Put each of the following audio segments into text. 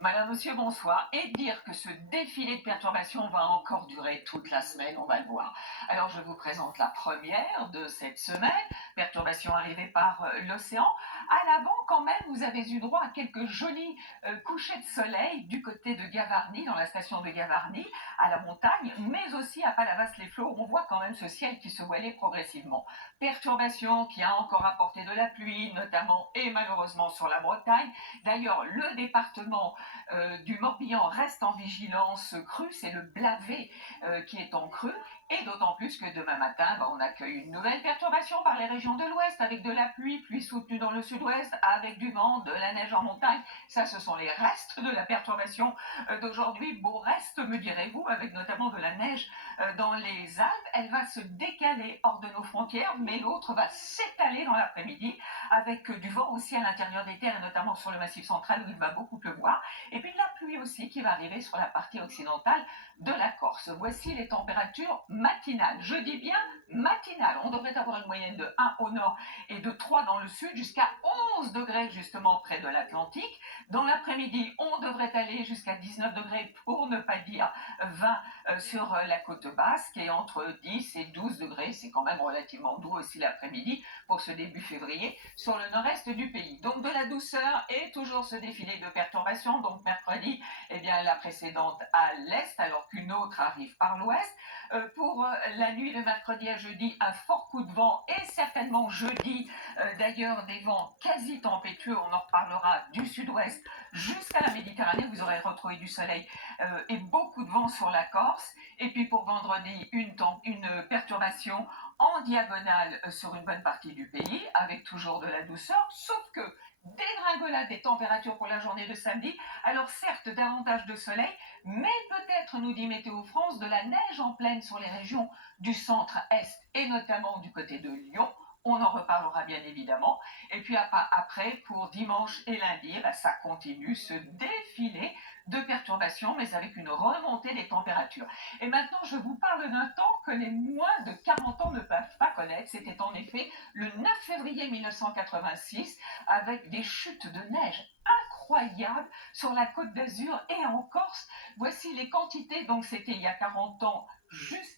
Madame, monsieur, bonsoir. Et dire que ce défilé de perturbations va encore durer toute la semaine, on va le voir. Alors, je vous présente la première de cette semaine, perturbation arrivée par l'océan. À l'avant, quand même, vous avez eu droit à quelques jolis couchers de soleil du côté de Gavarnie, dans la station de Gavarnie, à la montagne, mais aussi à Palavas-les-Flots. On voit quand même ce ciel qui se voilait progressivement. Perturbation qui a encore apporté de la pluie, notamment et malheureusement sur la Bretagne. D'ailleurs, le département du Morbihan reste en vigilance crue, c'est le Blavet qui est en crue, et d'autant plus que demain matin, on accueille une nouvelle perturbation par les régions de l'ouest, avec de la pluie soutenue dans le sud-ouest, avec du vent, de la neige en montagne. Ça, ce sont les restes de la perturbation d'aujourd'hui. Beau reste, me direz-vous, avec notamment de la neige dans les Alpes. Elle va se décaler hors de nos frontières, mais l'autre va s'étaler dans l'après-midi, avec du vent aussi à l'intérieur des terres, et notamment sur le Massif central, où il va beaucoup pleuvoir. Et puis de la pluie aussi qui va arriver sur la partie occidentale de la Corse. Voici les températures matinales. Je dis bien matinales. On devrait avoir une moyenne de 1 au nord et de 3 dans le sud, jusqu'à 11 degrés justement près de l'Atlantique. Dans l'après-midi, on devrait aller jusqu'à 19 degrés, pour ne pas dire 20 sur la côte basque, et entre 10 et 12 degrés. C'est quand même relativement doux aussi l'après-midi pour ce début février sur le nord-est du pays. Donc de la douceur et toujours ce défilé de perturbations. Donc mercredi, eh bien, la précédente à l'est, alors qu'une autre arrive par l'ouest. Pour la nuit de mercredi à jeudi, un fort coup de vent, et certainement jeudi, d'ailleurs, des vents quasi tempétueux. On en reparlera du sud-ouest jusqu'à la Méditerranée. Vous aurez retrouvé du soleil et beaucoup de vent sur la Corse. Et puis pour vendredi, une perturbation en diagonale sur une bonne partie du pays, avec toujours de la douceur, sauf que dégringolade des températures pour la journée de samedi. Alors certes, davantage de soleil, mais peut-être, nous dit Météo France, de la neige en pleine sur les régions du centre-est, et notamment du côté de Lyon. On en reparlera bien évidemment. Et puis après, pour dimanche et lundi, ça continue ce défilé de perturbations, mais avec une remontée des températures. Et maintenant, je vous parle d'un temps que les moins de 40 ans ne peuvent pas connaître. C'était en effet le 9 février 1986, avec des chutes de neige incroyables sur la Côte d'Azur et en Corse. Voici les quantités, donc c'était il y a 40 ans, juste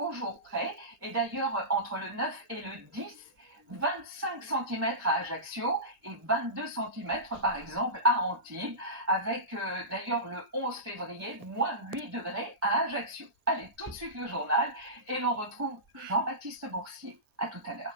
au jour près. Et d'ailleurs, entre le 9 et le 10, 25 cm à Ajaccio et 22 cm par exemple à Antibes, avec d'ailleurs le 11 février, moins 8 degrés à Ajaccio. Allez, tout de suite le journal, et l'on retrouve Jean-Baptiste Boursier. À tout à l'heure.